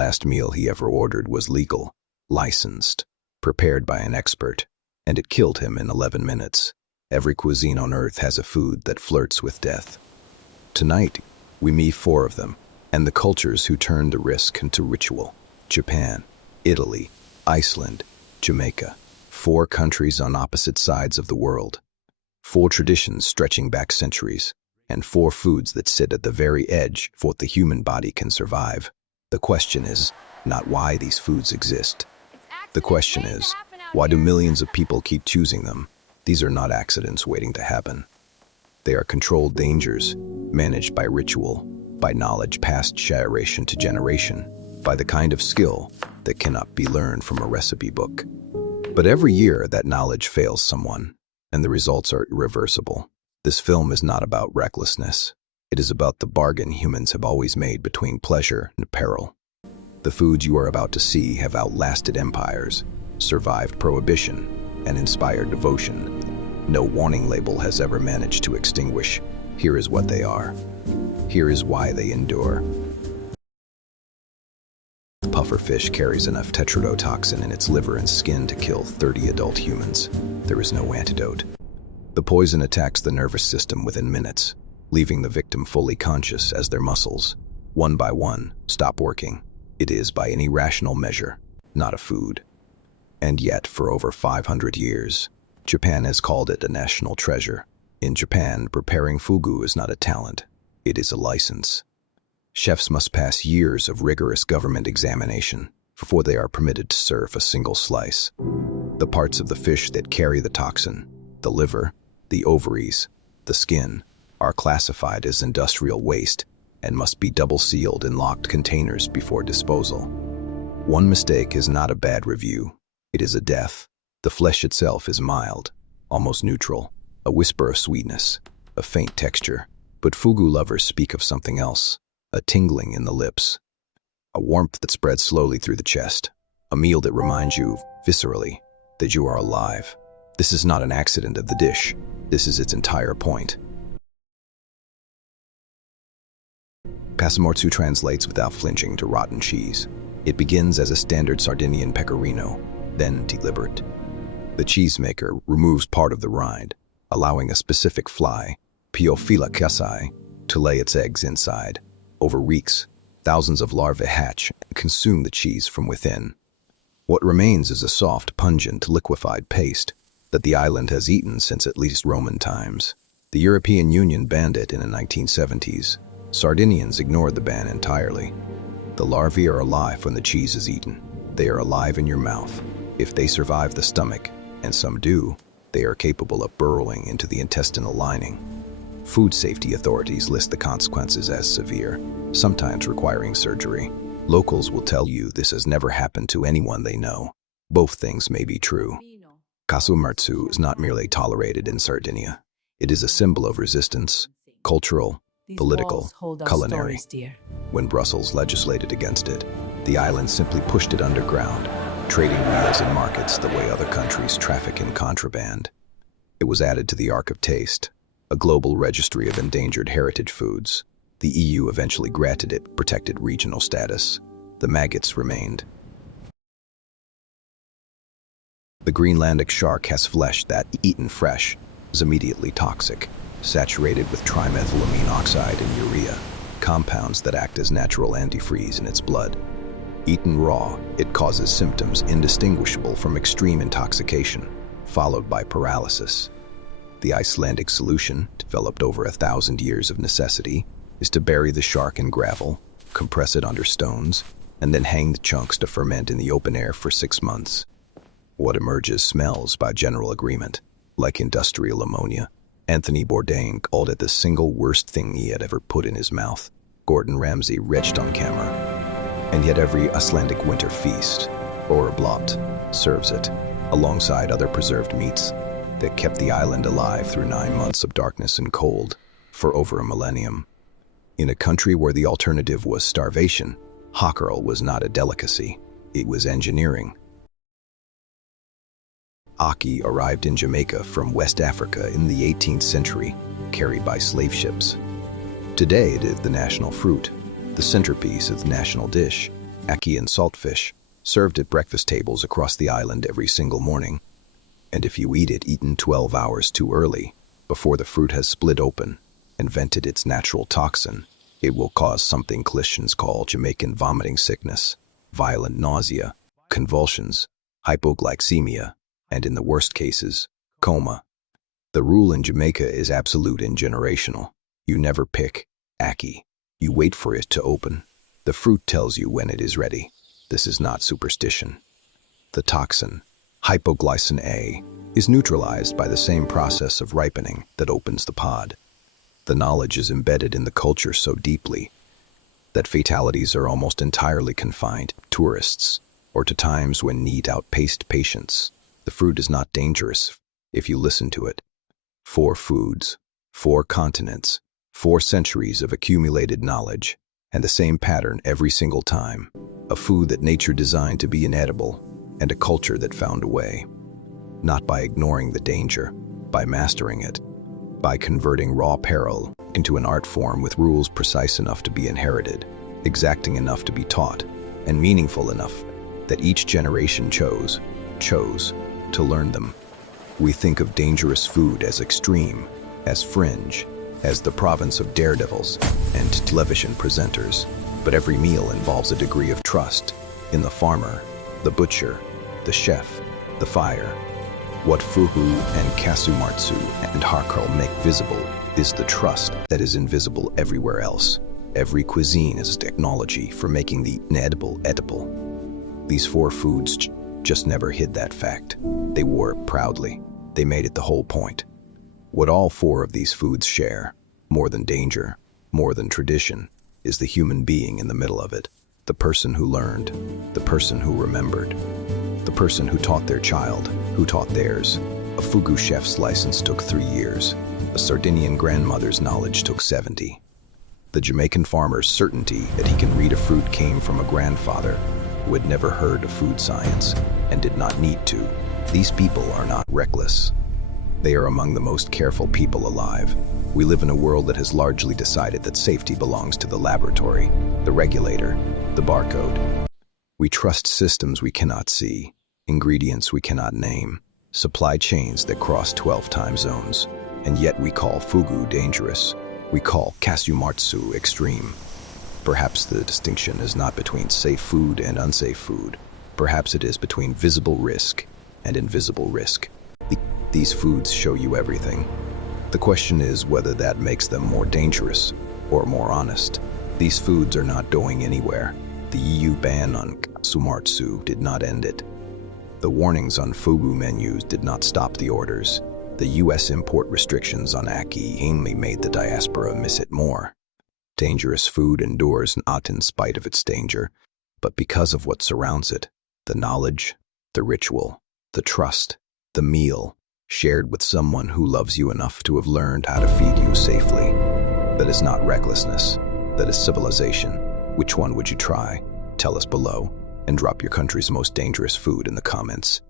last meal he ever ordered was legal, licensed, prepared by an expert, and it killed him in 11 minutes. Every cuisine on Earth has a food that flirts with death. Tonight, we meet 4 of them, and the cultures who turned the risk into ritual. Japan, Italy, Iceland, Jamaica. 4 countries on opposite sides of the world. 4 traditions stretching back centuries, and 4 foods that sit at the very edge of what the human body can survive. The question is not why these foods exist. The question is, why do millions of people keep choosing them? These are not accidents waiting to happen. They are controlled dangers, managed by ritual, by knowledge passed generation to generation, by the kind of skill that cannot be learned from a recipe book. But every year that knowledge fails someone, and the results are irreversible. This film is not about recklessness. It is about the bargain humans have always made between pleasure and peril. The foods you are about to see have outlasted empires, survived prohibition, and inspired devotion. No warning label has ever managed to extinguish. Here is what they are. Here is why they endure. Pufferfish carries enough tetrodotoxin in its liver and skin to kill 30 adult humans. There is no antidote. The poison attacks the nervous system within minutes, leaving the victim fully conscious as their muscles, one by one, stop working. It is, by any rational measure, not a food. And yet, for over 500 years, Japan has called it a national treasure. In Japan, preparing fugu is not a talent, it is a license. Chefs must pass years of rigorous government examination before they are permitted to serve a single slice. The parts of the fish that carry the toxin, the liver, the ovaries, the skin, are classified as industrial waste and must be double-sealed in locked containers before disposal. One mistake is not a bad review. It is a death. The flesh itself is mild, almost neutral, a whisper of sweetness, a faint texture. But fugu lovers speak of something else, a tingling in the lips, a warmth that spreads slowly through the chest, a meal that reminds you, viscerally, that you are alive. This is not an accident of the dish. This is its entire point. Martzu translates without flinching to rotten cheese. It begins as a standard Sardinian pecorino, then deliberate. The cheesemaker removes part of the rind, allowing a specific fly, Piophila Casu, to lay its eggs inside. Over weeks, thousands of larvae hatch and consume the cheese from within. What remains is a soft, pungent, liquefied paste that the island has eaten since at least Roman times. The European Union banned it in the 1970s. Sardinians ignored the ban entirely. The larvae are alive when the cheese is eaten. They are alive in your mouth. If they survive the stomach, and some do, they are capable of burrowing into the intestinal lining. Food safety authorities list the consequences as severe, sometimes requiring surgery. Locals will tell you this has never happened to anyone they know. Both things may be true. Casu Martzu is not merely tolerated in Sardinia. It is a symbol of resistance, cultural, political, culinary. When Brussels legislated against it, the island simply pushed it underground, trading wheels in markets the way other countries traffic in contraband. It was added to the Ark of Taste, a global registry of endangered heritage foods. The EU eventually granted it protected regional status. The maggots remained. The Greenlandic shark has flesh that, eaten fresh, is immediately toxic, saturated with trimethylamine oxide and urea, compounds that act as natural antifreeze in its blood. Eaten raw, it causes symptoms indistinguishable from extreme intoxication, followed by paralysis. The Icelandic solution, developed over 1,000 years of necessity, is to bury the shark in gravel, compress it under stones, and then hang the chunks to ferment in the open air for 6 months. What emerges smells by general agreement, like industrial ammonia. Anthony Bourdain called it the single worst thing he had ever put in his mouth. Gordon Ramsay retched on camera. And yet every Icelandic winter feast, or blot, serves it, alongside other preserved meats that kept the island alive through 9 months of darkness and cold for over a millennium. In a country where the alternative was starvation, Hákarl was not a delicacy, it was engineering. Ackee arrived in Jamaica from West Africa in the 18th century, carried by slave ships. Today it is the national fruit, the centerpiece of the national dish, ackee and saltfish, served at breakfast tables across the island every single morning. And if you eat it eaten 12 hours too early, before the fruit has split open and vented its natural toxin, it will cause something clinicians call Jamaican vomiting sickness, violent nausea, convulsions, hypoglycemia, and in the worst cases, coma. The rule in Jamaica is absolute and generational. You never pick ackee. You wait for it to open. The fruit tells you when it is ready. This is not superstition. The toxin, hypoglycin A, is neutralized by the same process of ripening that opens the pod. The knowledge is embedded in the culture so deeply that fatalities are almost entirely confined to tourists or to times when need outpaced patience. The fruit is not dangerous if you listen to it. 4 foods, 4 continents, 4 centuries of accumulated knowledge, and the same pattern every single time. A food that nature designed to be inedible, and a culture that found a way. Not by ignoring the danger, by mastering it, by converting raw peril into an art form with rules precise enough to be inherited, exacting enough to be taught, and meaningful enough that each generation chose to learn them. We think of dangerous food as extreme, as fringe, as the province of daredevils and television presenters, but every meal involves a degree of trust in the farmer, the butcher, the chef, the fire. What Fugu and Casu Martzu and Hákarl make visible is the trust that is invisible everywhere else. Every cuisine is a technology for making the inedible edible. These 4 foods just never hid that fact. They wore it proudly. They made it the whole point. What all 4 of these foods share, more than danger, more than tradition, is the human being in the middle of it. The person who learned, the person who remembered, the person who taught their child, who taught theirs. A Fugu chef's license took 3 years. A Sardinian grandmother's knowledge took 70. The Jamaican farmer's certainty that he can read a fruit came from a grandfather who had never heard of food science and did not need to. These people are not reckless. They are among the most careful people alive. We live in a world that has largely decided that safety belongs to the laboratory, the regulator, the barcode. We trust systems we cannot see, ingredients we cannot name, supply chains that cross 12 time zones, and yet we call Fugu dangerous. We call Casu Martzu extreme. Perhaps the distinction is not between safe food and unsafe food. Perhaps it is between visible risk and invisible risk. These foods show you everything. The question is whether that makes them more dangerous or more honest. These foods are not going anywhere. The EU ban on Casu Martzu did not end it. The warnings on Fugu menus did not stop the orders. The US import restrictions on Ackee only made the diaspora miss it more. Dangerous food endures not in spite of its danger, but because of what surrounds it. The knowledge, the ritual, the trust, the meal, shared with someone who loves you enough to have learned how to feed you safely. That is not recklessness. That is civilization. Which one would you try? Tell us below, and drop your country's most dangerous food in the comments.